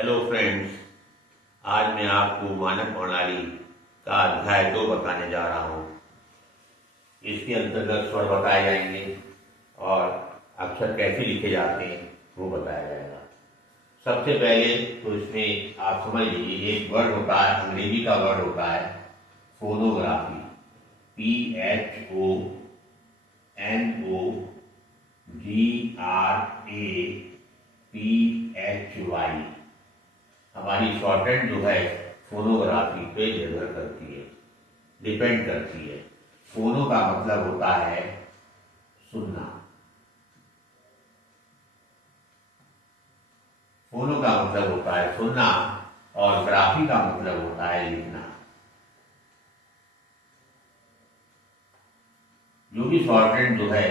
Hello friends. आज मैं आपको मानक प्रणाली का अध्याय 2 बताने जा रहा हूँ। इसके अंतर्गत स्वर बताए जाएंगे और अक्षर कैसे लिखे जाते हैं वो बताया जाएगा। सबसे पहले तो इसमें आप समझ लीजिए, एक वर्ड होता है, अंग्रेजी का वर्ड होता है फोनोग्राफी, PHONOGRAPHY। हमारी शॉर्टहैंड जो है फोनोग्राफी पे निर्भर करती है, डिपेंड करती है। फोनो का मतलब होता है सुनना, फोनो का मतलब होता है सुनना और ग्राफी का मतलब होता है लिखना। जो भी शॉर्टहैंड जो है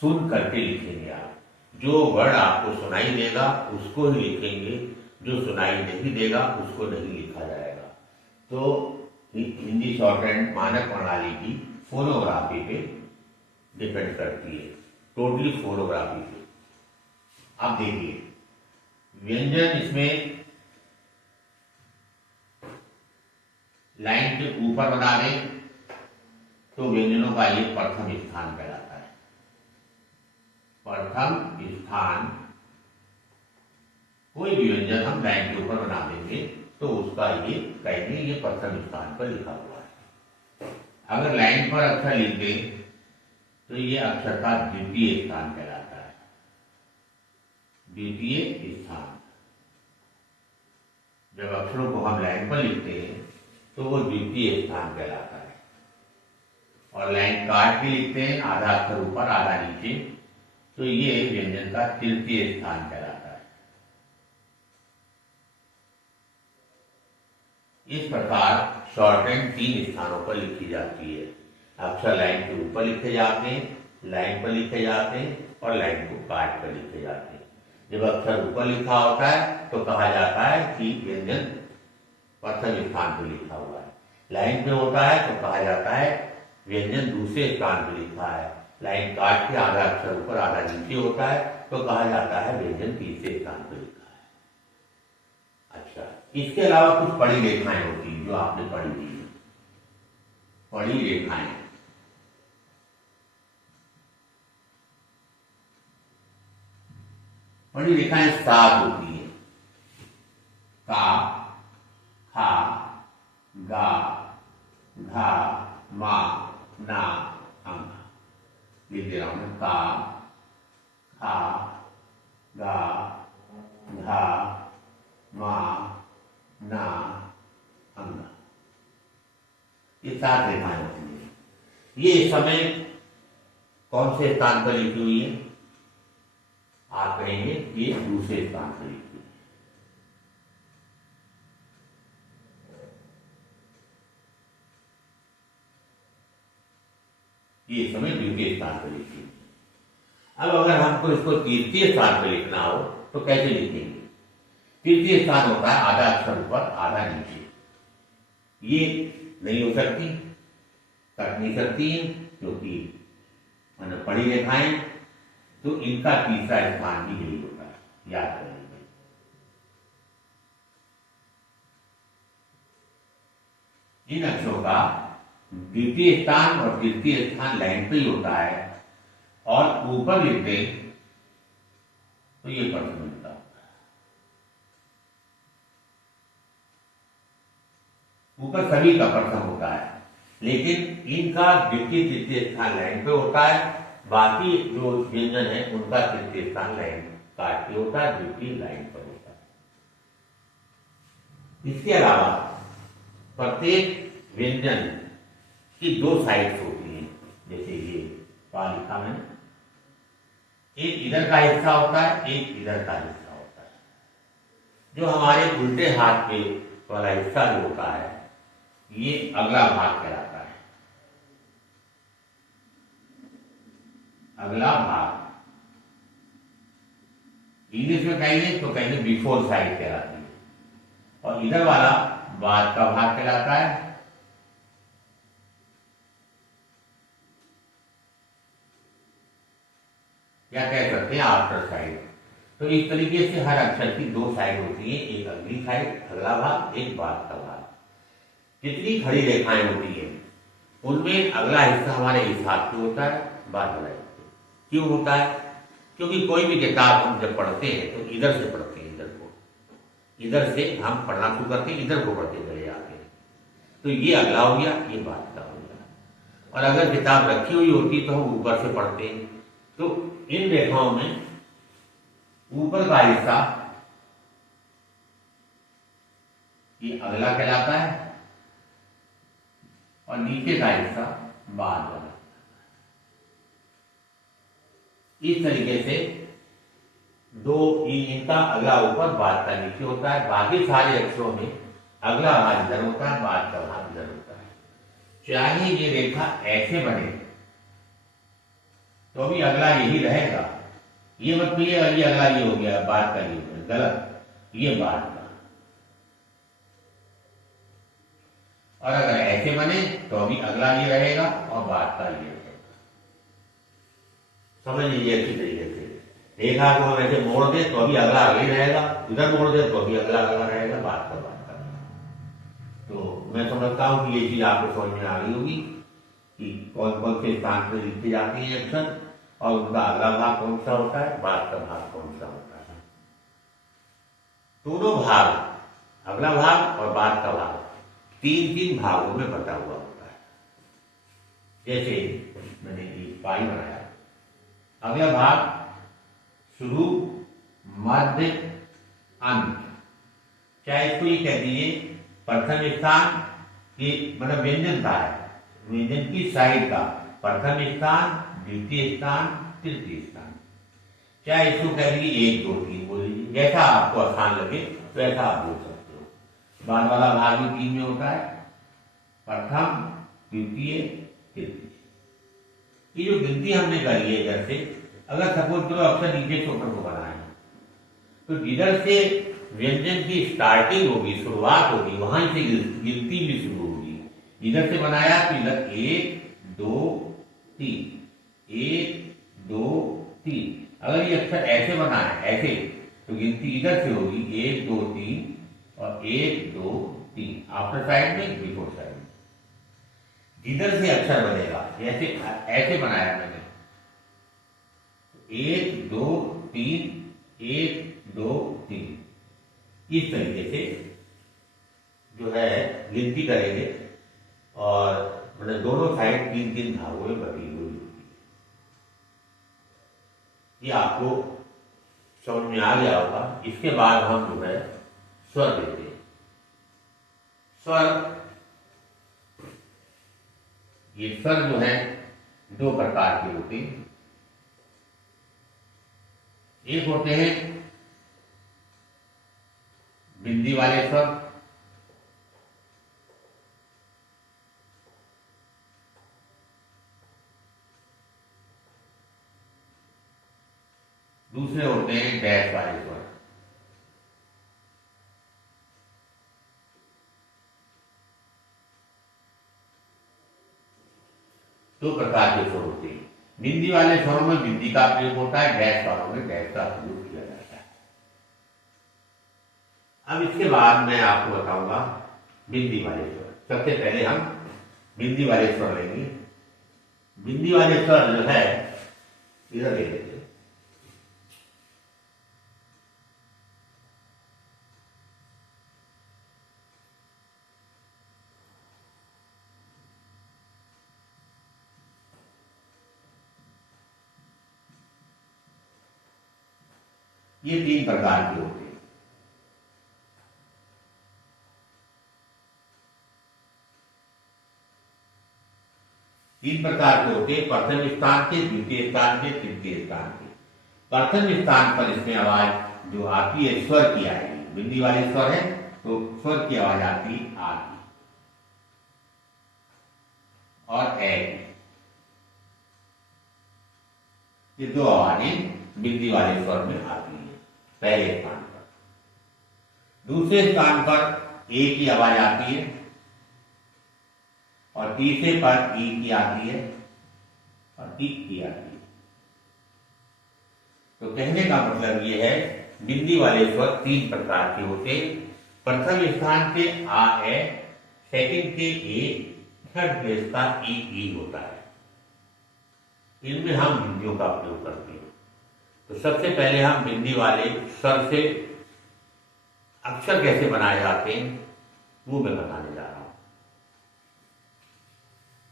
सुन करके लिखेंगे आप। जो वर्ड आपको सुनाई देगा उसको ही लिखेंगे, जो सुनाई नहीं देगा उसको नहीं लिखा जाएगा। तो हिंदी शॉर्टहैंड मानक प्रणाली की फोनोग्राफी पे डिपेंड करती है, टोटली फोनोग्राफी पे। आप देखिए, व्यंजन इसमें लाइन के ऊपर बना दें तो व्यंजनों का ये प्रथम स्थान कहलाता है। प्रथम स्थान, कोई भी व्यंजन हम लाइन के ऊपर बना देंगे तो उसका ये कहेंगे ये प्रथम स्थान पर लिखा हुआ है। अगर लाइन पर अक्षर लिख दें तो ये अक्षर का द्वितीय स्थान कहलाता है। द्वितीय स्थान, जब अक्षरों को हम लाइन पर लिखते हैं तो वो द्वितीय स्थान कहलाता है। और लाइन काट के लिखते हैं, आधा अक्षर ऊपर आधा नीचे, तो ये व्यंजन का तृतीय स्थान कहलाता है। इस प्रकार शॉर्टहैंड 3 स्थानों पर लिखी जाती है। अक्षर लाइन के ऊपर लिखे जाते हैं, लाइन पर लिखे जाते हैं और लाइन को काट कर लिखे जाते हैं। जब अक्षर ऊपर लिखा होता है तो कहा जाता है कि व्यंजन प्रथम स्थान पर लिखा हुआ है। लाइन पे होता है तो कहा जाता है व्यंजन दूसरे स्थान पर लिखा है। लाइन काट के आधा अक्षर ऊपर आधा नीचे होता है तो कहा जाता है व्यंजन तीसरे स्थान पर लिखा है। अच्छा, इसके अलावा कुछ पड़ी रेखाएं होती हैं जो आपने पढ़ी हुई है। पड़ी रेखाएं, पड़ी रेखाएं 7 होती है। का, खा, गा, घा, मा, ना, अंग। लिख दे रहा हूं मैं। का, खा, गा, घा, मा, ना, अंग। ये 7 रेखाएं होती है। ये इस समय कौन से स्थान पर लिखी हुई है? आप कहेंगे ये दूसरे स्थान पर लिखी हुई है। ये समय द्वितीय स्थान पर लिखी है। अब अगर हमको इसको तृतीय स्थान पर लिखना हो तो कैसे लिखेंगे? तृतीय स्थान होता है आधा अक्षर ऊपर आधा नीचे। ये नहीं हो सकती, कट नहीं सकती है, क्योंकि मतलब पड़ी रेखाएं, तो इनका तीसरा स्थान भी यही होता है, याद करेंगे। इन अक्षरों का द्वितीय स्थान और तृतीय स्थान लाइन पे ही होता है और ऊपर लिखते तो ये प्रथम मिलता है। ऊपर सभी का प्रथम होता है, लेकिन इनका द्वितीय तृतीय स्थान लाइन पे होता है। बाकी जो व्यंजन है उनका तृतीय स्थान लाइन काट के होता है, द्वितीय लाइन पर होता है। इसके अलावा प्रत्येक व्यंजन की 2 साइड्स होती हैं। जैसे ये पा लिखा मैंने, एक इधर का हिस्सा होता है, एक इधर का हिस्सा होता है। जो हमारे उल्टे हाथ पे वाला हिस्सा जो होता है ये अगला भाग कहलाता है। अगला भाग इंग्लिश में कहेंगे तो कहेंगे बिफोर साइड कहलाती है, और इधर वाला बाद का भाग कहलाता है। या कह सकते हैं आफ्टर साइड। तो इस तरीके से हर अक्षर की दो साइड होती है, एक अगली साइड अगला भाग, एक बाद का भाग। जितनी खड़ी रेखाएं होती है उनमें अगला हिस्सा हमारे इस हाथ पे होता है, बाद वाला हिस्सा क्यों होता है? क्योंकि कोई भी किताब हम जब पढ़ते हैं तो इधर से पढ़ते हैं, इधर से हम पढ़ना शुरू करते हैं, इधर को पढ़ते चले जाते हैं। तो ये अगला हो गया, ये बाद का हो गया। और अगर किताब रखी हुई होती तो हम ऊपर से पढ़ते हैं। तो इन रेखाओं में ऊपर का हिस्सा ये अगला कहलाता है और नीचे का हिस्सा बाद वाला। इस तरीके से दो इनका अगला ऊपर बाद का नीचे होता है। बाकी सारे अक्षरों में अगला भाग इधर होता है, बाद का भाग इधर होता है। चाहे ये रेखा ऐसे बने तो भी अगला यही रहेगा। ये मत ये अगला ये हो गया, बाद का ये हो गया, गलत, ये बाद का। और अगर ऐसे बने तो भी अगला ये रहेगा और बाद का ये रहेगा। समझ लीजिए अच्छी तरीके से। रेखा को हम ऐसे मोड़ दे तो अभी अगला आगे रहेगा, इधर मोड़ दे तो अभी अगला अगला रहेगा, बाद का। तो मैं समझता हूं कि ये चीज आपको समझ में आ गई होगी कि कौन कौन से स्थान पर लिखे जाते हैं अक्षर और उनका अगला भाग कौन सा होता है, बाद का भाग कौन सा होता है। दोनों भाग, अगला भाग और बाद का भाग, तीन तीन भागों में बटा हुआ होता है। जैसे मैंने एक पाई बनाया, अगला भाग शुरू, मध्य, अंत। चाहे इसको ये कह दीजिए प्रथम स्थान की मतलब व्यंजन का है, व्यंजन की साइड का प्रथम स्थान, द्वितीय स्थान, तृतीय स्थान। चाहे इसको कह दीजिए 1 2 3 बोल लीजिए, जैसा आपको आसान लगे वैसा आप बोल सकते हो। बाद वाला भाग भी 3 में होता है, प्रथम, द्वितीय, तृतीय। ये जो गिनती हमने करी है इधर से, अगर सपोज करो अक्षर नीचे से ऊपर को बनाए तो जिधर से व्यंजन की स्टार्टिंग होगी, शुरुआत होगी, वहां से गिनती भी शुरू होगी। इधर से बनाया तो इधर 1 2 3, 1 2 3। अगर ये अक्षर ऐसे बना है ऐसे तो गिनती इधर से होगी 1 2 3 और 1 2 3 आफ्टर साइड में, बिफोर साइड में। जिधर से अक्षर बनेगा, जैसे ऐसे बनाया मैंने 1 2 3 1 2 3, इस तरीके से जो है गिनती करेंगे और मतलब दोनों साइड 3 3 भागों में बटी हुई होती है। ये आपको समझ में आ गया होगा। इसके बाद हम जो है स्वर देते हैं। स्वर, ये स्वर जो है 2 प्रकार के होते हैं। एक होते हैं बिंदी वाले स्वर, दूसरे होते हैं डैश वाले स्वर। दो प्रकार के स्वर होते हैं। बिंदी वाले स्वरों में बिंदी का प्रयोग होता है, डैश वालों में डैश का प्रयोग किया जाता है। अब इसके बाद मैं आपको बताऊंगा बिंदी वाले स्वर। सबसे पहले हम बिंदी वाले स्वर लेंगे। बिंदी वाले स्वर जो है इधर ले लेते हैं। ये 3 प्रकार के होते हैं। तीन प्रकार के होते हैं, प्रथम स्थान के, द्वितीय स्थान के, तृतीय स्थान के। प्रथम स्थान पर इसमें आवाज जो आती है स्वर की आएगी। बिंदी वाले स्वर है तो स्वर की आवाज आती है आ की और ए की। ये 2 आवाजें बिंदी वाले स्वर में आती है पहले स्थान पर। दूसरे स्थान पर ए की आवाज आती है और तीसरे पर ई की आती है और टी की आती है। तो कहने का मतलब ये है, बिंदी वाले स्वर 3 प्रकार के होते। प्रथम स्थान पे आ है, सेकंड के ए, थर्ड प्लेस का ई होता है। इनमें हम बिंदियों का प्रयोग करते हैं। तो सबसे पहले हम बिंदी वाले स्वर से अक्षर कैसे बनाए जाते हैं वो मैं बताने जा रहा हूं।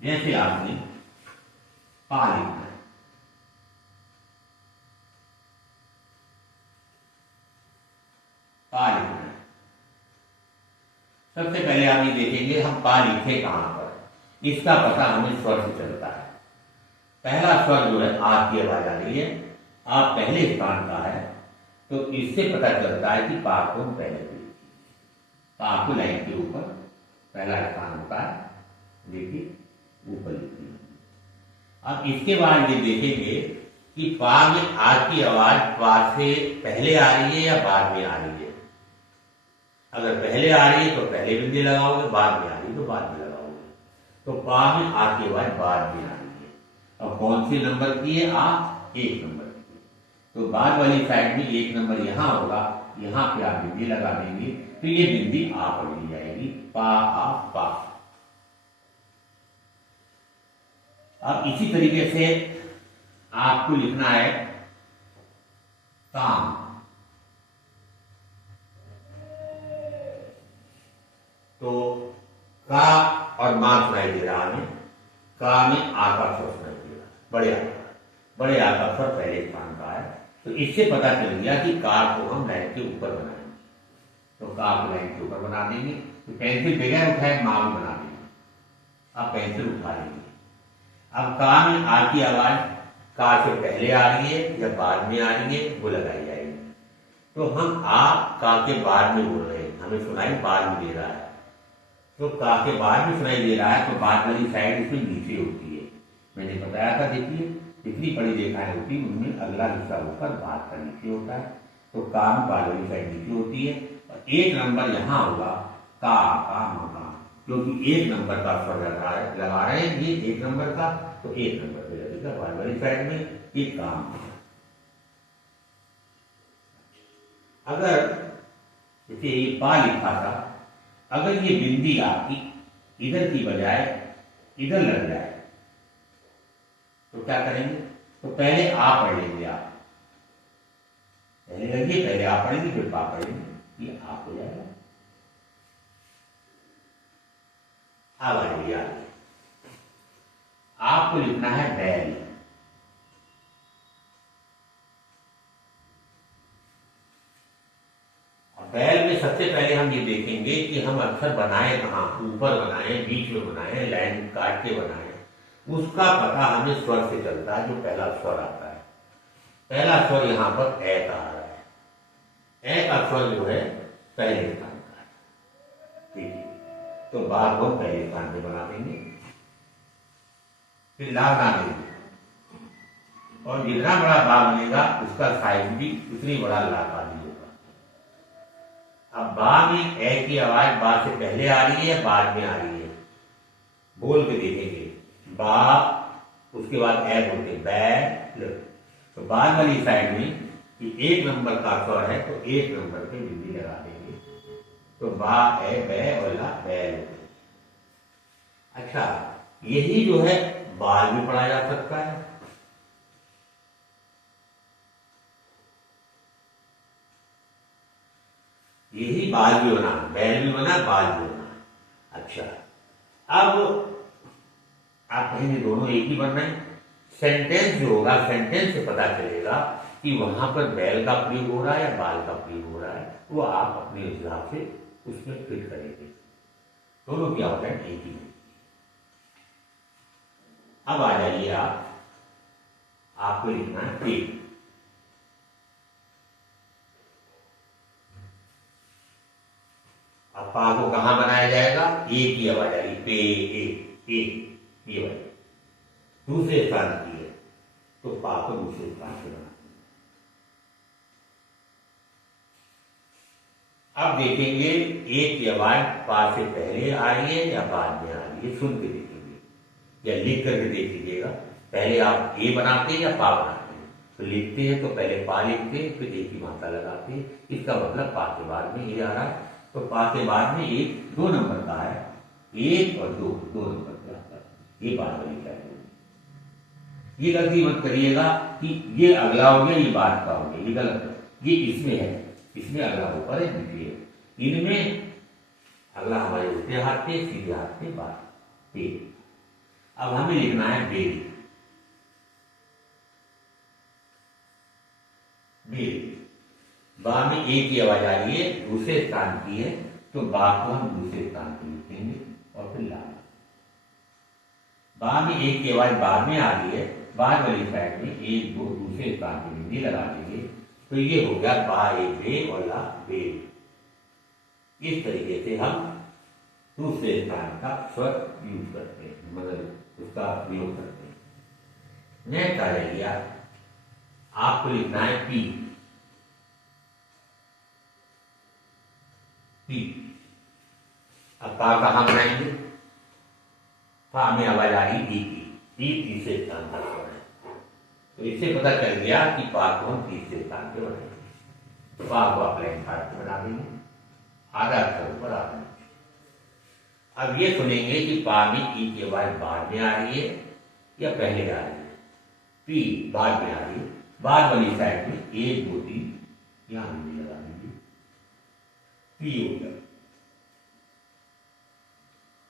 जैसे आपने पा लिखना है, पा लिखना है। सबसे पहले आप ये देखेंगे हम पा लिखे कहां पर, इसका पता हमें स्वर से चलता है। पहला स्वर जो है आ की आवाज आ रही है, आ पहले स्थान का है, तो इससे पता चलता है कि पा को पहले लिखिए। पा को लाइन के ऊपर पहला स्थान होता है, देखिए ऊपर लिखिए। अब इसके बाद ये देखेंगे कि पा में आ की आवाज पा से पहले आ रही है या बाद में आ रही है। अगर पहले आ रही है तो पहले बिंदी लगाओगे, बाद में आ रही है तो बाद में लगाओगे। तो पा में आ की आवाज बाद में आ रही है। अब कौन सी नंबर की है? आ 1 नंबर की। तो बाद वाली साइड में 1 नंबर यहां होगा, यहां पे आप बिंदी लगा देंगे तो ये बिंदी आ पढ़ ली जाएगी, पा आ पा। अब इसी तरीके से आपको लिखना है काम। तो का और मां सुनाई दे रहा है, का में आ का स्वर सुनाई दे रहा है, बड़े आ का स्वर पहले स्थान का है। तो इससे पता चल गया कि का को हम लाइन के ऊपर बनाएंगे। तो का को लाइन के ऊपर बना देंगे, तो पेंसिल बगैर उठाए मां में बना देंगे। अब पेंसिल उठा लेंगे। अब का में आ की आवाज का से पहले आ रही है या बाद में आ रही है वो लगाई जाएगी। तो हम आ का के बाद में बोल रहे हैं, हमें सुनाई बाद में दे रहा है, तो का के बाद में सुनाई दे रहा है, तो बाद वाली साइड इसमें नीचे होती है। मैंने बताया था, देखिए जितनी बड़ी रेखाएं होती है उनमें अगला हिस्सा ऊपर, बाद का नीचे होता है। तो का में बाद वाली साइड नीचे होती है और 1 नंबर यहां होगा, का मका, क्योंकि 1 नंबर का स्वर लगा रहे हैं, ये 1 नंबर का, तो 1 नंबर पे लगेगा बाद वाली साइड में, ये काम। अगर जैसे ये पा लिखा था, अगर ये बिंदी आपकी इधर की बजाय इधर लग जाए तो क्या करेंगे? तो पहले आ पढ़ लेंगे आप, पहले लगिए, पहले आ पढ़ेंगे फिर पा पढ़ेंगे, ये आप हो जाएगा। अब आइए आगे, आपको लिखना है बैल। बैल में सबसे पहले हम ये देखेंगे कि हम अक्षर बनाए कहाँ, ऊपर बनाए, बीच में बनाए, लाइन काट के बनाए, उसका पता हमें स्वर से चलता है। जो पहला स्वर आता है, पहला स्वर यहां पर ए का आ रहा है, ए का स्वर जो है पहले स्थान का है, ठीक है। तो बार को पहले स्थान पे बना देंगे, फिर ला बना देंगे, और जितना बड़ा बा बनेगा उसका साइज भी उतनी बड़ा ला का भी होगा। अब बा में ए की आवाज बा से पहले आ रही है बाद में आ रही है, बोल के देखेंगे, बा उसके बाद ए बोलते बैल। तो बाद वाली साइड में कि 1 नंबर का स्वर है तो 1 नंबर पे बिंदी लगा देंगे, तो बा ए बै और ला बैल। अच्छा, यही जो है बाल में पढ़ा जा सकता है। यही बाल भी बना, बैल भी बना, बाल भी बना। अच्छा, अब आप कहेंगे दोनों एक ही बन रहे हैं। सेंटेंस जो होगा, सेंटेंस से पता चलेगा कि वहां पर बैल का प्रयोग हो रहा है या बाल का प्रयोग हो रहा है, वो आप अपने हिसाब से उसमें फिट करेंगे। दोनों क्या होता है, एक ही। अब आ जाइए आपको लिखना है पे। अब पा को कहां बनाया जाएगा? ए की आवाज आ रही, पे ए ये वाली दूसरे स्थान की है, तो पा को दूसरे स्थान से बना। अब देखेंगे ए की आवाज पा से पहले आ रही है या बाद में आ रही है, सुन के देखेंगे या लिख करके देख लीजिएगा। पहले आप ए बनाते हैं या पा बनाते हैं, तो लिखते हैं तो पहले पा लिखते हैं, फिर एक ही मात्रा लगाते हैं। इसका मतलब पा के बाद में ये आ रहा है, तो पा के बाद में एक 2 नंबर का है, 1 और 2 नंबर का आता है। ये बात वाली क्या है, ये गलती मत करिएगा कि ये अगला हो गया, ये बाद का हो गया, ये गलत है। ये इसमें है, इसमें अगला ऊपर है, नीचे है। इनमें अगला हमारे उल्टे हाथ पे, सीधे हाथ पे बाद पे। अब हमें लिखना है बेल। बेल बा में एक की आवाज आ रही है, दूसरे स्थान की है, तो बा को हम दूसरे स्थान पर लिखेंगे और फिर ला। बा में एक की आवाज बाद में आ रही है, बाद वाली साइड में 1 2 दूसरे स्थान पर बिंदी लगा देंगे, तो ये हो गया बा एक बे और ला बेल। इस तरीके से हम दूसरे स्थान का स्वर यूज करते हैं, मतलब उसका प्रयोग करते हैं। नेक्स्ट आ जाइए, आपको लिखना है पी। पी अब पा कहाँ बनाएंगे, पा में आवाज आ रही डी की, ई तीसरे स्थान का स्वर है, तो इससे पता चल गया कि पा को हम तीसरे स्थान पे बनाएंगे। तो पा को आप लाइन पार्ट बना देंगे, आधा अक्षर ऊपर आ जाएंगे। अब ये सुनेंगे कि पा में ई की आवाज बाद में आ रही है या पहले आ रही है। पी बाद में आ रही है, बाद वाली साइड में 1 2 3 यहां बिंदी लगा दीजिए, पी हो गया।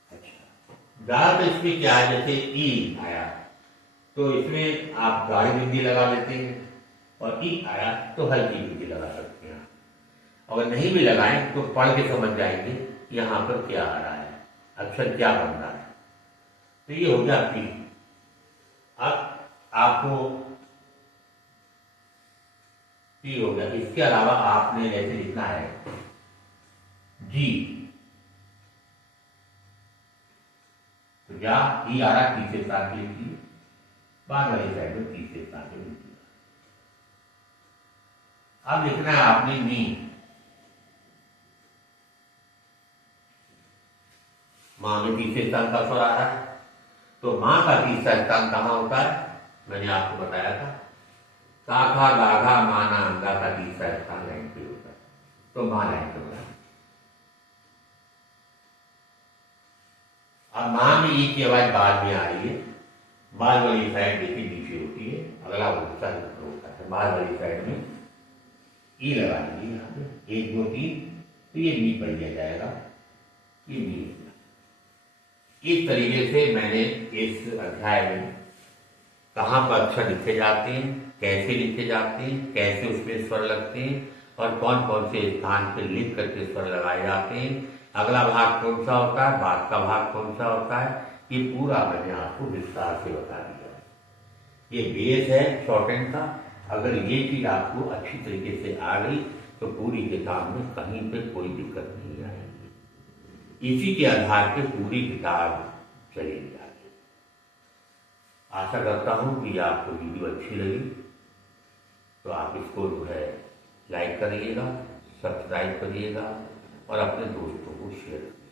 अच्छा, ज्यादातर इसमें क्या है, जैसे ई आया तो इसमें आप गाढ़ी बिंदी लगा लेते हैं, और ई आया तो हल्की बिंदी लगा सकते हैं। अगर नहीं भी लगाएं तो पढ़ के समझ जाएंगे यहां पर क्या आ रहा है, अक्षर क्या बन रहा है। तो ये हो गया पी। अब आपको पी हो गया, इसके अलावा आपने जैसे लिखना है जी, तो जा ई आ रहा तीसरे स्थान पे लिखिए, बाद वाली साइड में तीसरे स्थान पे लिखिए। अब लिखना है आपने नी। मां में तीसरे स्थान का स्वर आ रहा है, तो मां का तीसरा स्थान कहां होता है, मैंने आपको बताया था, काखा गाघा माना अंगा का तीसरा स्थान लाइन पे होता है, तो मां लाइन पे होता है। अब मां में ई की आवाज बाद में आ रही है, बाद वाली साइड देखिए नीचे होती है, अगला हिस्सा ऊपर होता है, बाद वाली साइड में ई लगा दीजिए यहाँ पे 1 2 3, तो ये नी बन जाएगा, ये नी हो गया। इस तरीके से मैंने इस अध्याय में कहाँ पर अक्षर लिखे जाते हैं, कैसे लिखे जाते हैं, कैसे उसमें स्वर लगते हैं, और कौन कौन से स्थान पर लिख करके स्वर लगाए जाते हैं, अगला भाग कौन सा होता है, बाद का भाग कौन सा होता है, ये पूरा मैंने आपको विस्तार से बता दिया। ये बेस है शॉर्टहैंड का। अगर ये चीज आपको अच्छी तरीके से आ गई तो पूरी किताब में कहीं पे कोई दिक्कत नहीं आएगी। इसी के आधार पे पूरी किताब चलेगी आगे। आशा करता हूँ कि आपको वीडियो अच्छी लगी, तो आप इसको जो है लाइक करिएगा, सब्सक्राइब करिएगा और अपने दोस्तों को शेयर करिएगा।